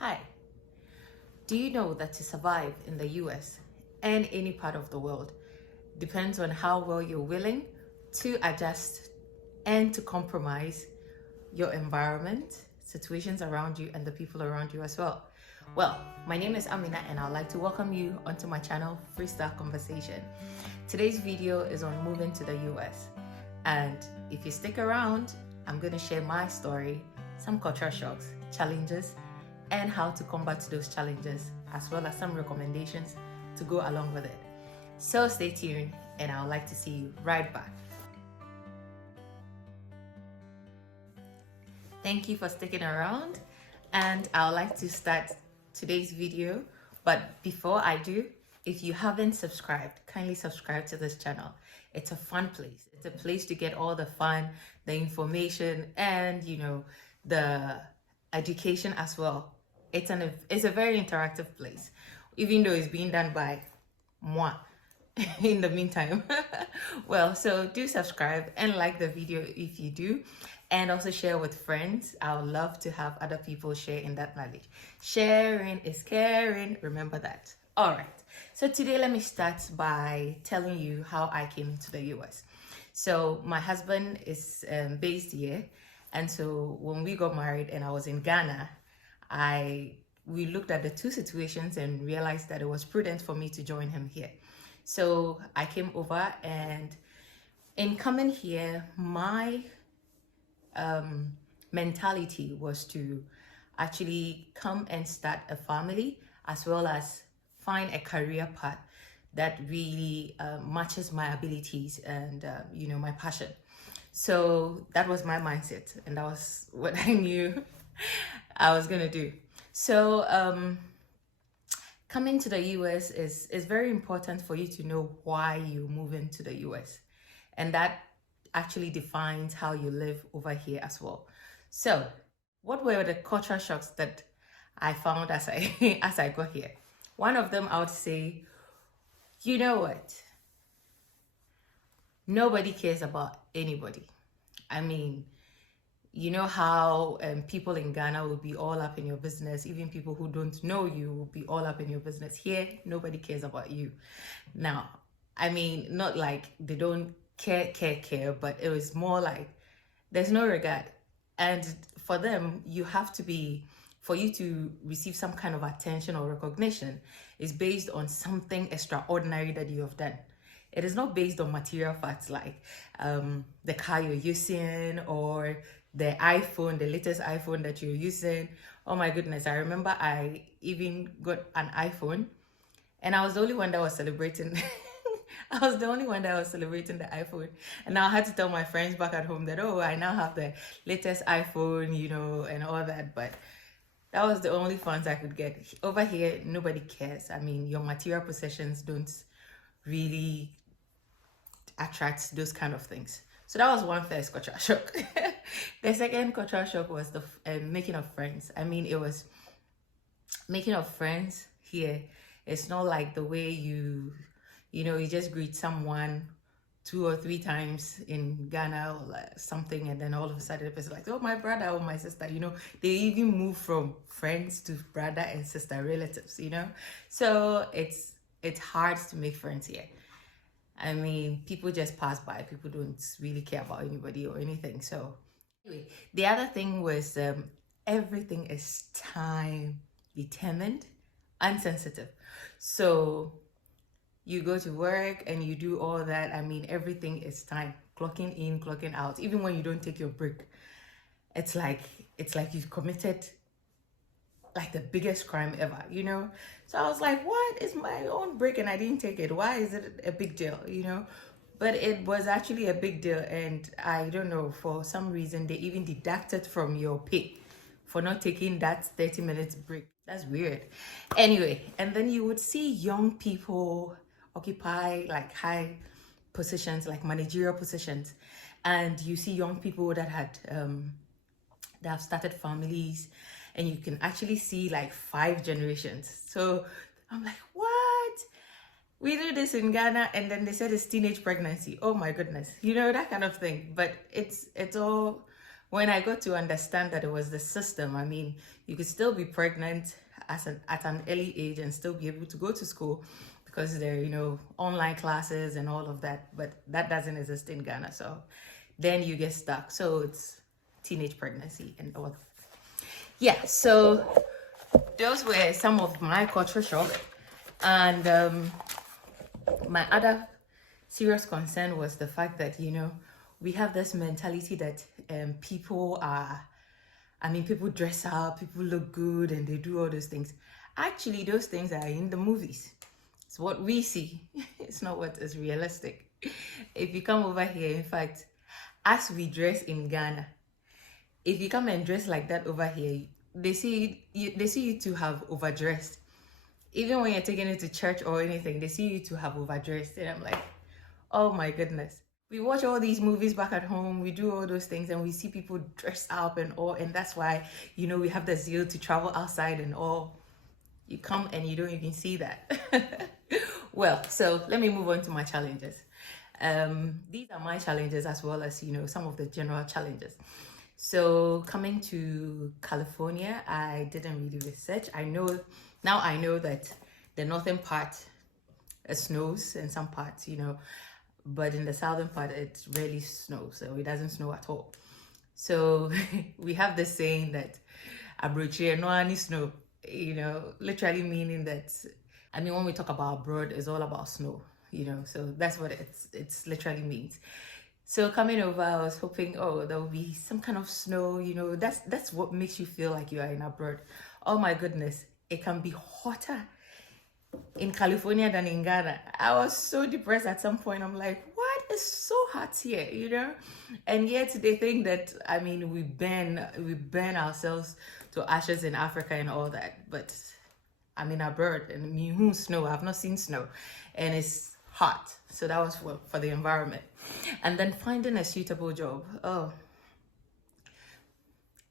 Hi, do you know that to survive in the US and any part of the world depends on how well you're willing to adjust and to compromise your environment, situations around you, and the people around you as well? Well, my name is Amina and I'd like to welcome you onto my channel, Freestyle Conversation. Today's video is on moving to the US. And if you stick around, I'm going to share my story, some culture shocks, challenges, and how to combat those challenges, as well as some recommendations to go along with it. So stay tuned, and I would like to see you right back. Thank you for sticking around, and I would like to start today's video. But before I do, if you haven't subscribed, kindly subscribe to this channel. It's a fun place. It's a place to get all the fun, the information, and the education as well. It's a very interactive place, even though it's being done by moi in the meantime. Well, so do subscribe and like the video if you do, and also share with friends. I would love to have other people share in that knowledge. Sharing is caring, remember that. All right, so today let me start by telling you how I came to the US. So my husband is based here, and so when we got married and I was in Ghana, we looked at the two situations and realized that it was prudent for me to join him here. So I came over, and in coming here, my mentality was to actually come and start a family, as well as find a career path that really matches my abilities and my passion. So that was my mindset, and that was what I knew I was gonna do. So coming to the US is very important for you to know why you move into the US, and that actually defines how you live over here as well. So what were the cultural shocks that I found as I as I got here? One of them, I would say, you know what? Nobody cares about anybody. I mean, you know how people in Ghana will be all up in your business. Even people who don't know you will be all up in your business. Here, nobody cares about you. Now, I mean, not like they don't care, but it was more like there's no regard. And for them, for you to receive some kind of attention or recognition is based on something extraordinary that you have done. It is not based on material facts like the car you're using or the latest iPhone that you're using. Oh my goodness, I remember I even got an iPhone, and I was the only one that was celebrating. I was the only one that was celebrating the iPhone. And now I had to tell my friends back at home that, oh, I now have the latest iPhone, and all that. But that was the only funds I could get. Over here, nobody cares. I mean, your material possessions don't really attract those kind of things. So that was one first cultural shock. The second cultural shock was the making of friends. I mean, it was making of friends here. It's not like the way you just greet someone 2 or 3 times in Ghana or something, and then all of a sudden the person like, oh, my brother or my sister. They even move from friends to brother and sister relatives. So it's hard to make friends here. I mean, people just pass by. People don't really care about anybody or anything. So anyway, the other thing was everything is time determined and sensitive. So you go to work and you do all that. I mean, everything is time. Clocking in, clocking out. Even when you don't take your break, it's like you've committed like the biggest crime ever, So I was like, what is my own break and I didn't take it? Why is it a big deal, But it was actually a big deal, and I don't know, for some reason they even deducted from your pay for not taking that 30 minutes break. That's weird. Anyway, and then you would see young people occupy like high positions, like managerial positions, and you see young people that have started families, and you can actually see like 5 generations. So I'm like, what? We do this in Ghana, and then they said it's teenage pregnancy. Oh my goodness, that kind of thing. But it's all when I got to understand that it was the system, I mean, you could still be pregnant at an early age and still be able to go to school because there are, online classes and all of that. But that doesn't exist in Ghana. So then you get stuck. So it's teenage pregnancy and all. Yeah, so those were some of my culture shock. And my other serious concern was the fact that, we have this mentality that people dress up, people look good, and they do all those things. Actually, those things are in the movies. It's what we see. It's not what is realistic. If you come over here, in fact, as we dress in Ghana, if you come and dress like that over here, they see you to have overdressed. Even when you're taking it to church or anything, they see you to have overdressed. And I'm like, oh my goodness. We watch all these movies back at home, we do all those things, and we see people dress up and all, and that's why, we have the zeal to travel outside and all. You come and you don't even see that. Well, so let me move on to my challenges. These are my challenges as well as, some of the general challenges. So coming to California, I didn't really research. I know that the northern part, it snows in some parts, but in the southern part, it rarely snows. So it doesn't snow at all. So we have this saying that abroad no any snow, literally meaning that, when we talk about abroad, it's all about snow, so that's what it's literally means. So coming over, I was hoping, there will be some kind of snow, that's what makes you feel like you are in abroad. Oh my goodness, it can be hotter in California than in Ghana. I was so depressed at some point. I'm like, what is so hot here, And yet they think that, we burn ourselves to ashes in Africa and all that. But I'm in abroad and snow. I've not seen snow, and it's hot. So that was for the environment. And then finding a suitable job.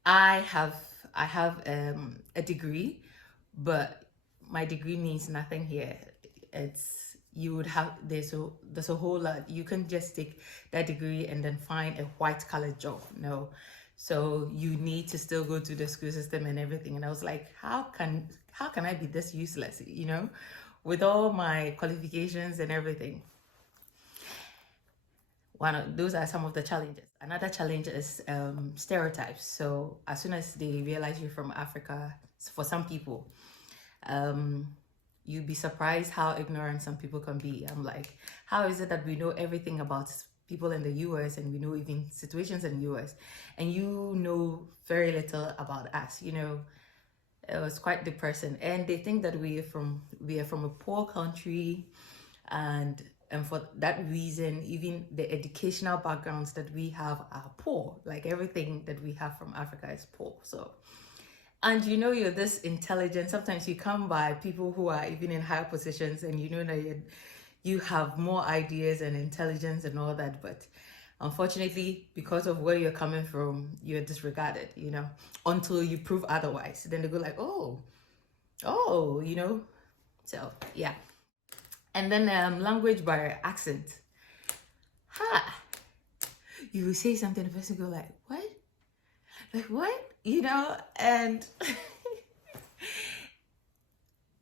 I have a degree, but my degree means nothing here. There's a whole lot. You can just take that degree and then find a white collar job. No. So you need to still go to the school system and everything. And I was like, how can I be this useless, with all my qualifications and everything? Those are some of the challenges. Another challenge is stereotypes. So as soon as they realize you're from Africa, for some people, you'd be surprised how ignorant some people can be. I'm like, how is it that we know everything about people in the US and we know even situations in the US, and you know very little about us? It was quite depressing. And they think that we are from a poor country, and for that reason, even the educational backgrounds that we have are poor. Like everything that we have from Africa is poor. So, and you're this intelligent. Sometimes you come by people who are even in higher positions, and that you have more ideas and intelligence and all that. But unfortunately, because of where you're coming from, you're disregarded, until you prove otherwise. Then they go like, oh, So, yeah. And then language barrier, accent. You will say something, the person go like, what? Like, what? And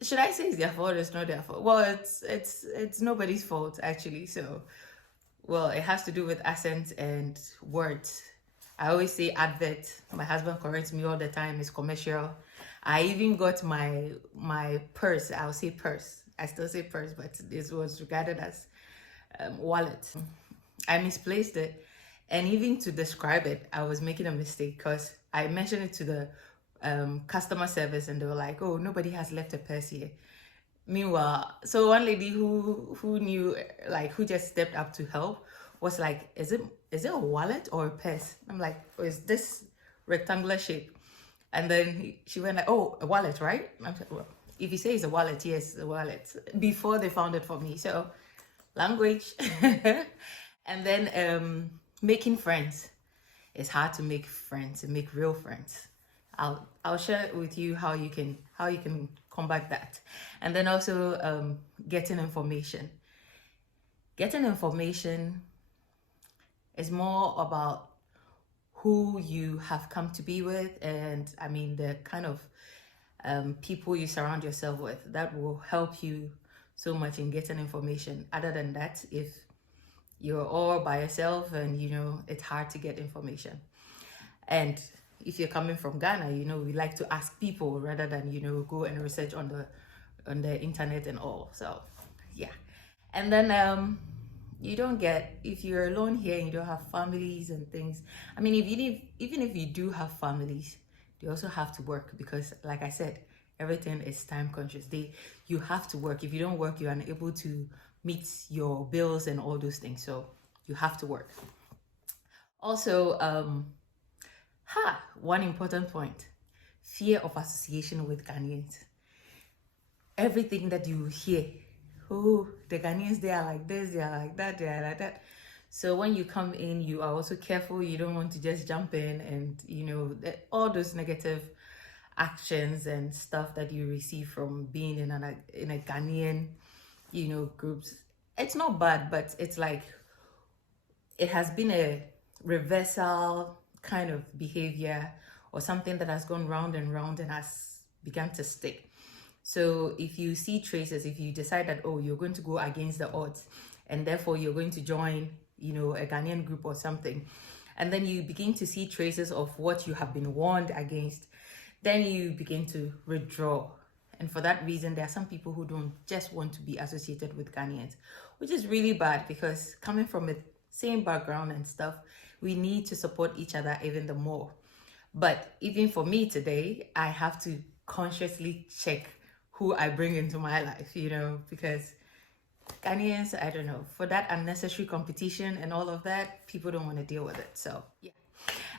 should I say it's their fault or it's not their fault? Well, it's nobody's fault, actually. So, well, it has to do with accent and words. I always say advert. My husband corrects me all the time. It's commercial. I even got my purse. I'll say purse. I still say purse, but this was regarded as wallet. I misplaced it. And even to describe it, I was making a mistake because I mentioned it to the customer service, and they were like, oh, nobody has left a purse here. Meanwhile, so one lady who knew, like, who just stepped up to help was like, is it a wallet or a purse? I'm like, oh, is this rectangular shape? And then she went like, oh, a wallet, right? I'm like, well, if you say it's a wallet, yes, a wallet. Before they found it for me. So language. And then making friends. It's hard to make friends and make real friends. I'll share with you how you can combat that. And then also getting information. Getting information is more about who you have come to be with, and I mean the kind of people you surround yourself with. That will help you so much in getting information. Other than that, if you're all by yourself and it's hard to get information. And if you're coming from Ghana, we like to ask people rather than go and research on the internet and all. So yeah. And then you don't get, if you're alone here and you don't have families and things, I mean, even if you do have families, they also have to work, because like I said, everything is time conscious. You have to work. If you don't work, you're unable to meet your bills and all those things. So you have to work. Also, one important point: fear of association with Ghanaians. Everything that you hear, oh, the Ghanaians, they are like this, they are like that, they are like that. So when you come in, you are also careful. You don't want to just jump in and, all those negative actions and stuff that you receive from being in a Ghanaian, groups. It's not bad, but it's like it has been a reversal kind of behavior, or something that has gone round and round and has begun to stick. So if you see traces, if you decide that, oh, you're going to go against the odds, and therefore you're going to join, a Ghanaian group or something, and then you begin to see traces of what you have been warned against, then you begin to withdraw. And for that reason, there are some people who don't just want to be associated with Ghanaians, which is really bad, because coming from the same background and stuff, we need to support each other even the more. But even for me today, I have to consciously check who I bring into my life, because Ghanaians, I don't know, for that unnecessary competition and all of that, people don't want to deal with it. So yeah.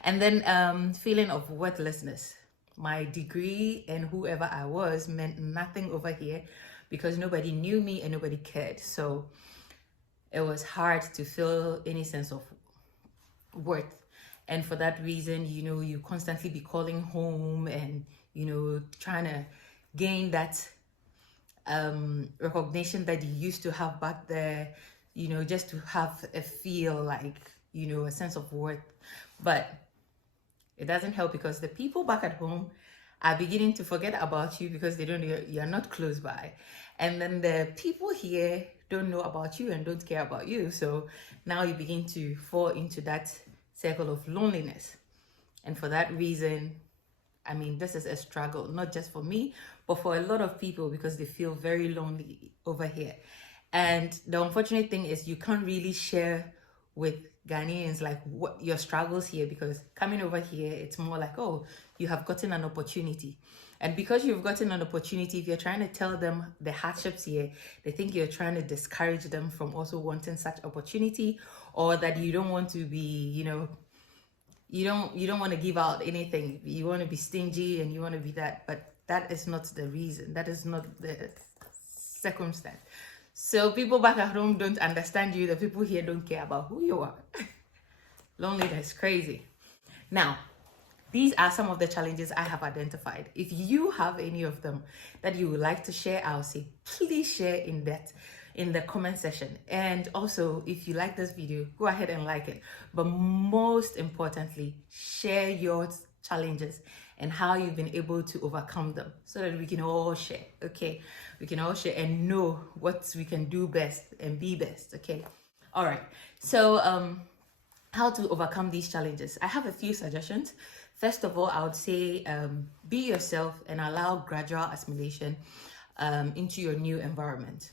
And then feeling of worthlessness. My degree and whoever I was meant nothing over here, because nobody knew me and nobody cared. So it was hard to feel any sense of worth. And for that reason, you constantly be calling home and, trying to gain that recognition that you used to have back there, just to have a feel like, a sense of worth. But it doesn't help, because the people back at home are beginning to forget about you, because they don't know you're not close by. And then the people here don't know about you and don't care about you. So now you begin to fall into that circle of loneliness. And for that reason, I mean, this is a struggle, not just for me, but for a lot of people, because they feel very lonely over here. And the unfortunate thing is you can't really share with Ghanaians like what your struggles here, because coming over here, it's more like, oh, you have gotten an opportunity. And because you've gotten an opportunity, if you're trying to tell them the hardships here, they think you're trying to discourage them from also wanting such opportunity, or that you don't want to be, you don't want to give out anything. You want to be stingy and you want to be that, but that is not the reason. That is not the circumstance. So people back at home don't understand you. The people here don't care about who you are. Loneliness, crazy. Now, these are some of the challenges I have identified. If you have any of them that you would like to share, I'll say please share in the comment section. And also, if you like this video, go ahead and like it. But most importantly, share your challenges and how you've been able to overcome them, so that we can all share, okay? We can all share and know what we can do best and be best, okay? All right, so how to overcome these challenges. I have a few suggestions. First of all, I would say be yourself and allow gradual assimilation into your new environment.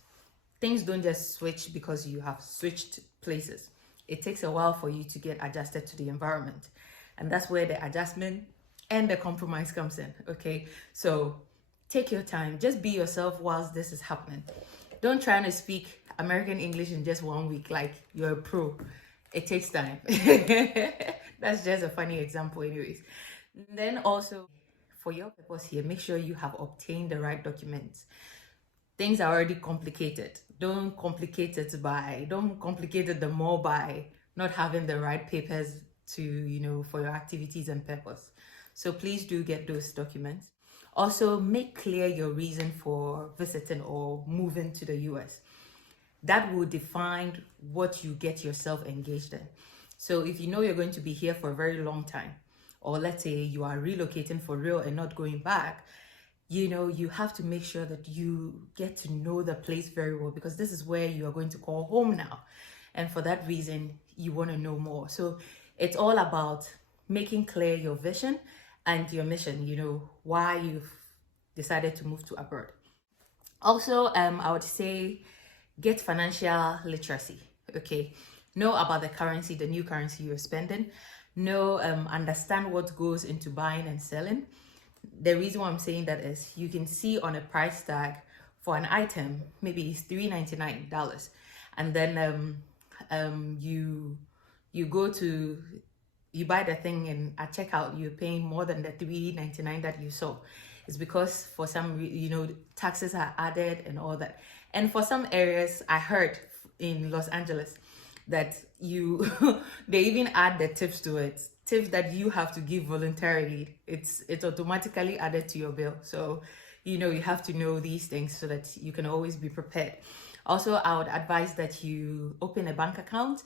Things don't just switch because you have switched places. It takes a while for you to get adjusted to the environment. And that's where the adjustment and the compromise comes in, okay? So take your time. Just be yourself whilst this is happening. Don't try to speak American English in just 1 week like you're a pro. It takes time. That's just a funny example anyways. Then also, for your purpose here, make sure you have obtained the right documents. Things are already complicated. Don't complicate it the more by not having the right papers to, for your activities and purpose. So please do get those documents. Also, make clear your reason for visiting or moving to the US. That will define what you get yourself engaged in. So if you know you're going to be here for a very long time, or let's say you are relocating for real and not going back, you have to make sure that you get to know the place very well, because this is where you are going to call home now. And for that reason, you want to know more. So it's all about making clear your vision and your mission, why you've decided to move to abroad. Also, I would say get financial literacy. Okay, know about the currency, the new currency you're spending. Understand what goes into buying and selling. The reason why I'm saying that is you can see on a price tag for an item, maybe it's $399, and then you go to you buy the thing, and at checkout you're paying more than the $399 that you saw. It's because for some taxes are added and all that. And for some areas, I heard in Los Angeles that they even add the tips to it, tips that you have to give voluntarily. It's automatically added to your bill. So you have to know these things so that you can always be prepared. Also, I would advise that you open a bank account,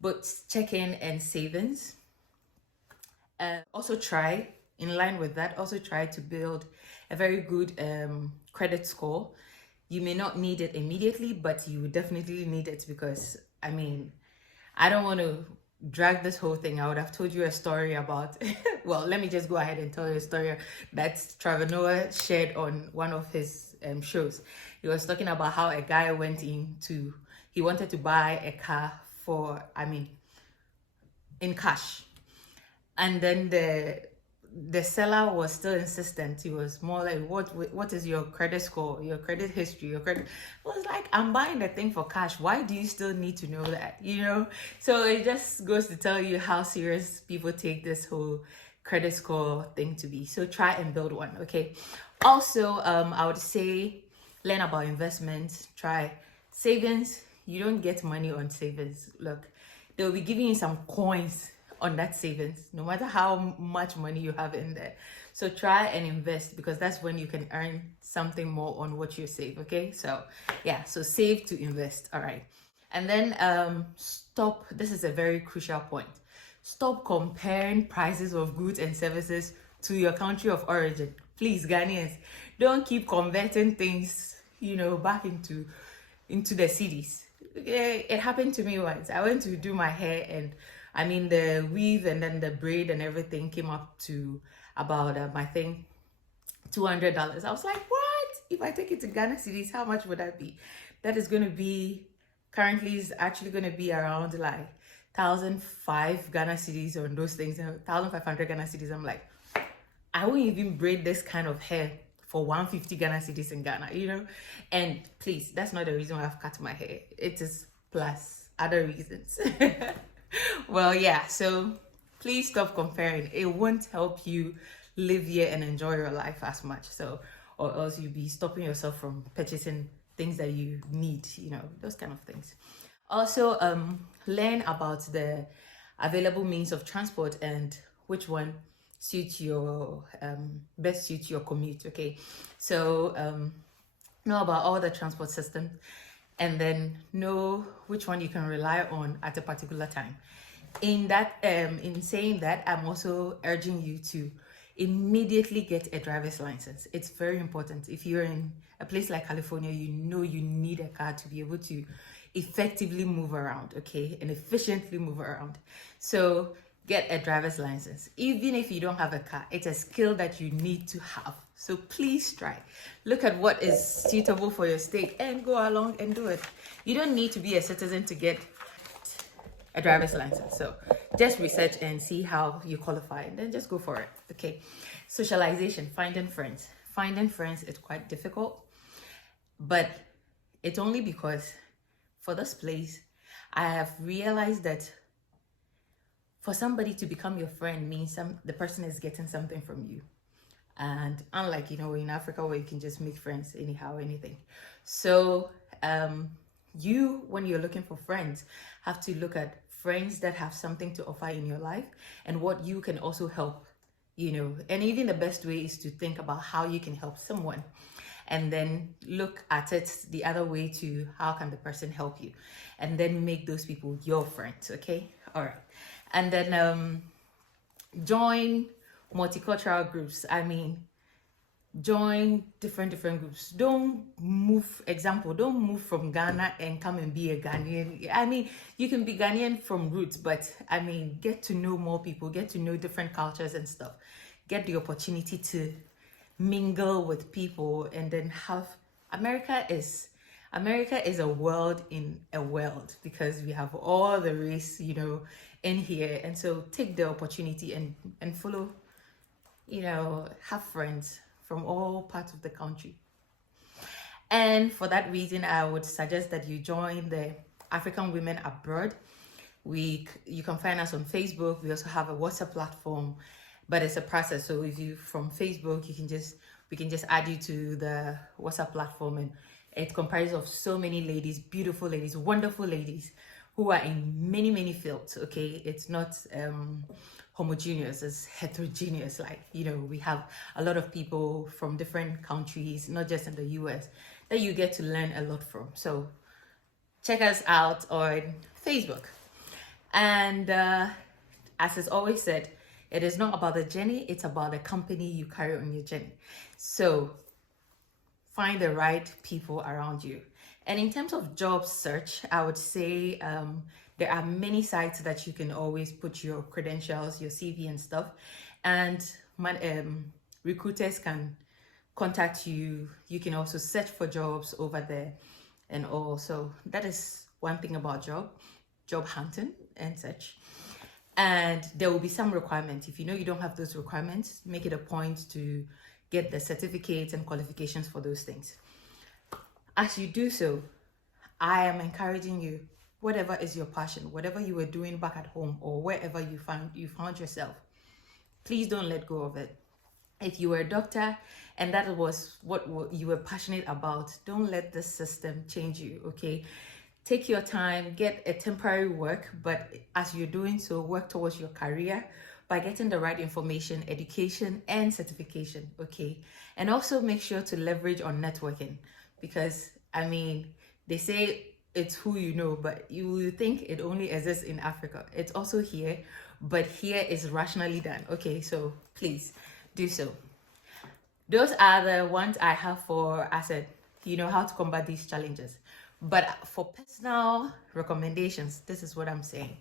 but checking and savings. Also try, in line with that, also try to build a very good credit score. You may not need it immediately, but you definitely need it, because I don't want to drag this whole thing. I would have told you a story about well, let me just go ahead and tell you a story that Trevor Noah shared on one of his shows. He was talking about how a guy he wanted to buy a car for, in cash. And then the seller was still insistent. He was more like, what is your credit score, your credit history, your credit? I was like, I'm buying the thing for cash. Why do you still need to know that? So it just goes to tell you how serious people take this whole credit score thing to be. So try and build one, okay? Also, I would say learn about investments. Try savings. You don't get money on savings. Look, they'll be giving you some coins on that savings, no matter how much money you have in there. So try and invest, because that's when you can earn something more on what you save. Okay, so yeah, so save to invest. All right. And then stop, this is a very crucial point, stop comparing prices of goods and services to your country of origin. Please, Ghanaians, don't keep converting things back into the cities. It happened to me once. I went to do my hair, and the weave and then the braid and everything came up to about $200. I was like, what? If I take it to Ghana cedis, how much would that be? That is going to be, currently is actually going to be around like 1,005 Ghana cedis on those things, 1,500 Ghana cedis. I'm like, I won't even braid this kind of hair for 150 Ghana cedis in Ghana, And please, that's not the reason why I've cut my hair. It is plus other reasons. Well, yeah, so please stop comparing. It won't help you live here and enjoy your life as much. So, or else you'll be stopping yourself from purchasing things that you need, those kind of things. Also, learn about the available means of transport and which one best suits your commute. Okay, so know about all the transport systems, and then know which one you can rely on at a particular time. In saying that, I'm also urging you to immediately get a driver's license. It's very important. If you're in a place like California, you need a car to be able to effectively move around, okay, and efficiently move around. So get a driver's license. Even if you don't have a car, it's a skill that you need to have. So please try. Look at what is suitable for your state and go along and do it. You don't need to be a citizen to get a driver's license. So just research and see how you qualify, and then just go for it. Okay. Socialization, finding friends. Finding friends is quite difficult, but it's only because for this place, I have realized that for somebody to become your friend means the person is getting something from you. And unlike, in Africa where you can just make friends anyhow, anything. So when you're looking for friends, have to look at friends that have something to offer in your life and what you can also help, and even the best way is to think about how you can help someone. and then look at it the other way to how can the person help you, and then make those people your friends. Okay, all right. And then join multicultural groups. I mean, join different groups. Don't move, example, don't move from Ghana and come and be a Ghanaian. I mean, you can be Ghanaian from roots, but I mean, get to know more people, get to know different cultures and stuff, get the opportunity to mingle with people, and then have America is a world in a world, because we have all the race, in here. And so take the opportunity and follow, have friends from all parts of the country. And for that reason, I would suggest that you join the African Women Abroad. You can find us on Facebook. We also have a WhatsApp platform, but it's a process. So if you from Facebook, we can just add you to the WhatsApp platform, and it comprises of so many ladies, beautiful ladies, wonderful ladies who are in many fields. Okay, it's not homogeneous, it's heterogeneous. Like, we have a lot of people from different countries, not just in the US, that you get to learn a lot from. So check us out on Facebook. And as is always said, it is not about the journey, it's about the company you carry on your journey. So find the right people around you. And in terms of job search, I would say there are many sites that you can always put your credentials, your CV and stuff. And recruiters can contact you. You can also search for jobs over there and all. So that is one thing about job hunting and such. And there will be some requirements. If you know you don't have those requirements, make it a point to get the certificates and qualifications for those things. As you do so, I am encouraging you, whatever is your passion, whatever you were doing back at home or wherever you found yourself, please don't let go of it. If you were a doctor and that was what you were passionate about, don't let this system change you, okay? Take your time, get a temporary work, but as you're doing so, work towards your career by getting the right information, education, and certification, okay? And also make sure to leverage on networking, because, I mean, they say it's who you know, but you think it only exists in Africa. It's also here, but here is rationally done, okay? So please do so. Those are the ones I have for, I said, how to combat these challenges. But for personal recommendations, this is what I'm saying.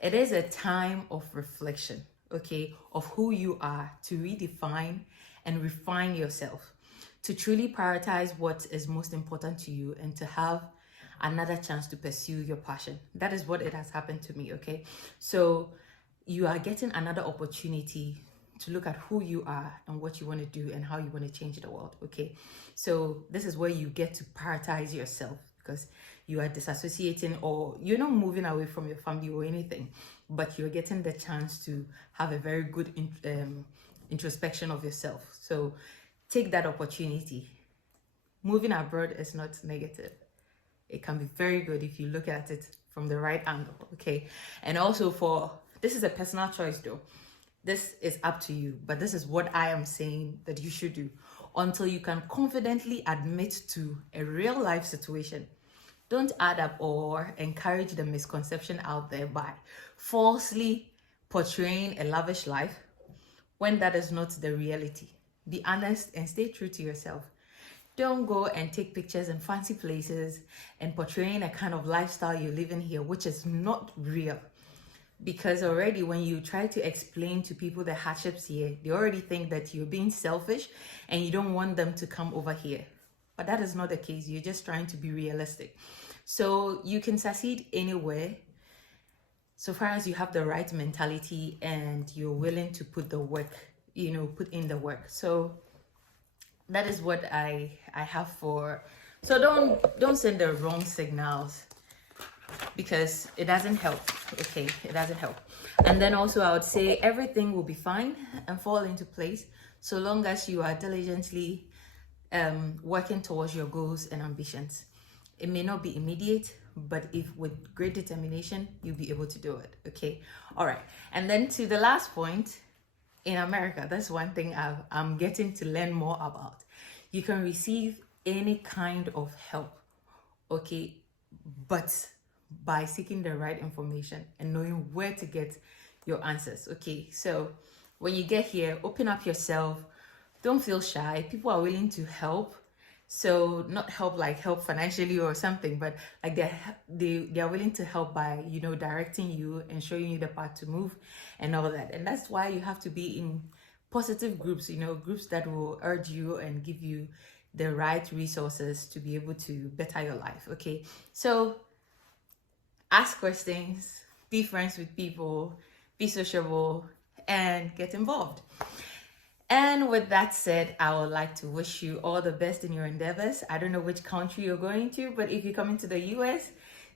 It is a time of reflection, okay, of who you are, to redefine and refine yourself, to truly prioritize what is most important to you, and to have another chance to pursue your passion. That is what it has happened to me, okay? So you are getting another opportunity to look at who you are and what you want to do and how you want to change the world, okay? So this is where you get to prioritize yourself, because you are disassociating, or you're not moving away from your family or anything, but you're getting the chance to have a very good introspection of yourself. So take that opportunity. Moving abroad is not negative. It can be very good if you look at it from the right angle, okay? And also this is a personal choice though. This is up to you, but this is what I am saying that you should do until you can confidently admit to a real life situation. Don't add up or encourage the misconception out there by falsely portraying a lavish life when that is not the reality. Be honest and stay true to yourself. Don't go and take pictures in fancy places and portraying a kind of lifestyle you're living here, which is not real. Because already when you try to explain to people the hardships here, they already think that you're being selfish and you don't want them to come over here. But that is not the case. You're just trying to be realistic. So you can succeed anywhere, so far as you have the right mentality and you're willing to put the work, put in the work. So that is what I have for. So don't send the wrong signals, because it doesn't help, okay? It doesn't help. And then also I would say everything will be fine and fall into place so long as you are diligently working towards your goals and ambitions. It may not be immediate, but if with great determination, you'll be able to do it, okay? All right. And then to the last point, in America, that's one thing I'm getting to learn more about. You can receive any kind of help, okay, but by seeking the right information and knowing where to get your answers. Okay, so when you get here, open up yourself. Don't feel shy. People are willing to help. So not help like help financially or something, but like they are willing to help by, you know, directing you and showing you the path to move and all that. And that's why you have to be in positive groups, you know, groups that will urge you and give you the right resources to be able to better your life. Okay, so ask questions, be friends with people, be sociable, and get involved. And with that said, I would like to wish you all the best in your endeavors. I don't know which country you're going to, but if you come into the US,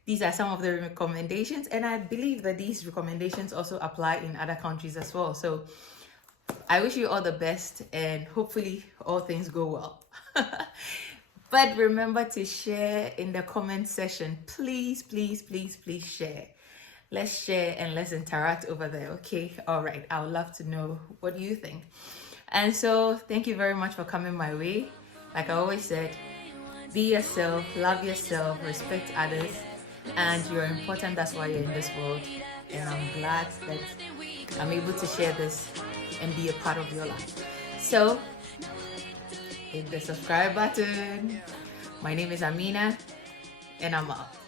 these are some of the recommendations. And I believe that these recommendations also apply in other countries as well. So I wish you all the best and hopefully all things go well. But remember to share in the comment section. Please, please, please, please share. Let's share and let's interact over there. Okay. All right. I would love to know what you think. And so thank you very much for coming my way. Like I always said, be yourself, love yourself, respect others, and you're important. That's why you're in this world. And I'm glad that I'm able to share this and be a part of your life. So hit the subscribe button. My name is Amina, and I'm out.